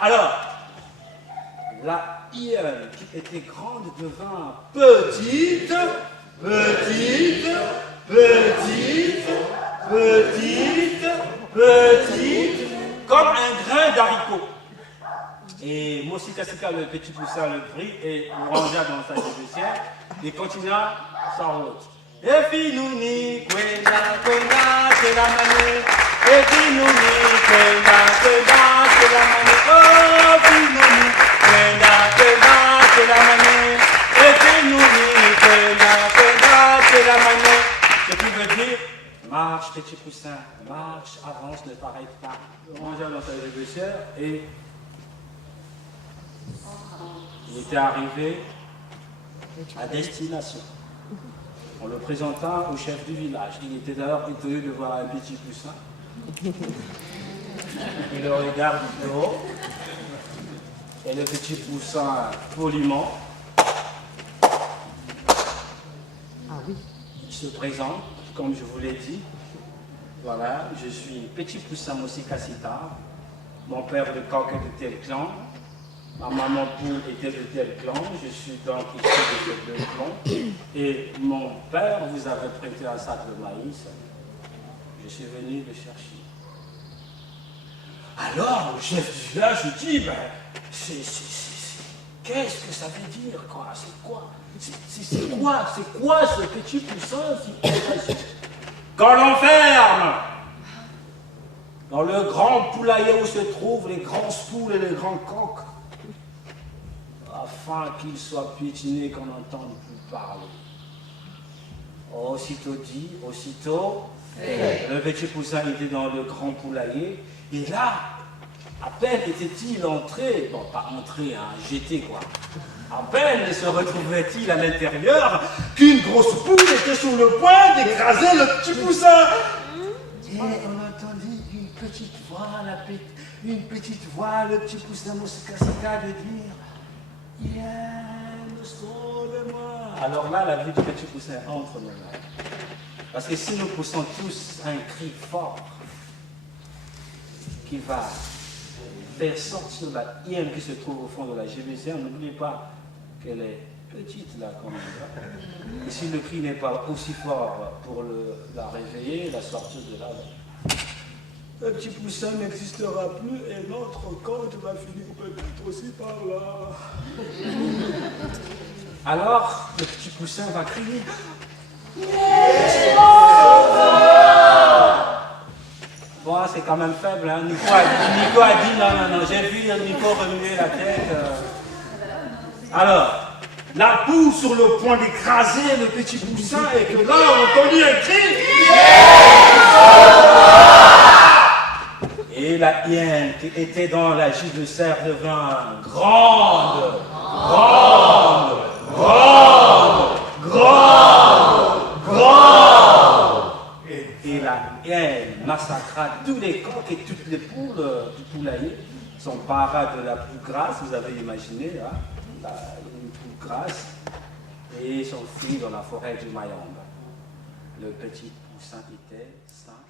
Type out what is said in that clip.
Alors, la hyène qui était grande devint petite, petite, petite, petite, petite, comme un grain d'haricot. Et Mosikasika, le petit poussin, le prit et le rangea dans sa chevessière et continua sa route. Et Finouni, Kwenda, Kwenda, c'est la manée. Et Finouni, Kwenda, Kwenda, c'est la manée. Oh, Finouni, Kwenda, Kwenda, c'est la manée. Et Finouni, Kwenda, Kwenda, c'est la manée. Ce qui veut dire, marche petit poussin, marche, avance, ne t'arrête pas. Il rangea dans sa chevessière et il était arrivé à destination. On le présenta au chef du village. Il était d'ailleurs étonné de voir un petit poussin. Il le regarde de haut. Et le petit poussin, poliment, il se présente, comme je vous l'ai dit. Voilà, je suis petit poussin Mosikasita. Mon père de coq est de tel clan. Ma maman poule était de tel clan, je suis donc issu de ce deux clans. Et mon père vous avait prêté un sac de maïs. Je suis venu le chercher. Alors, le chef du village dit, ben, qu'est-ce que ça veut dire, quoi? C'est quoi? C'est quoi ce petit poussin si... Quand l'on ferme dans le grand poulailler où se trouvent les grands poules et les grands coqs, afin qu'il soit piétiné qu'on n'entende plus parler. Aussitôt dit, aussitôt, le petit poussin était dans le grand poulailler, et là, à peine était-il entré, bon, pas entré, hein, jeté quoi, à peine se retrouvait-il à l'intérieur qu'une grosse poule était sur le point d'écraser le petit poussin. Et on entendit une petite voix, le petit poussin Mosikasika de dire, Hyène, sauve-moi. Alors là, la vie du petit poussin entre nos mains. Parce que si nous poussons tous un cri fort qui va faire sortir la hyène qui se trouve au fond de la GBC, n'oubliez pas qu'elle est petite là quand même. Et si le cri n'est pas aussi fort pour la réveiller, la sortir de là, le petit poussin n'existera plus et notre conte va finir peut-être aussi par là. Alors, le petit poussin va crier. Bon, c'est quand même faible, hein. Nico a dit non, j'ai vu Nico remuer la tête. Alors, la poule sur le point d'écraser le petit poussin et que là, on entendit un cri. Et la hyène qui était dans la gîte de cerf devint grande. Et la hyène massacra tous les coqs et toutes les poules du poulailler. Son para de la plus grasse, vous avez imaginé, hein, une poule grasse, et s'enfuit dans la forêt du Mayamba. Le petit poussin était sain.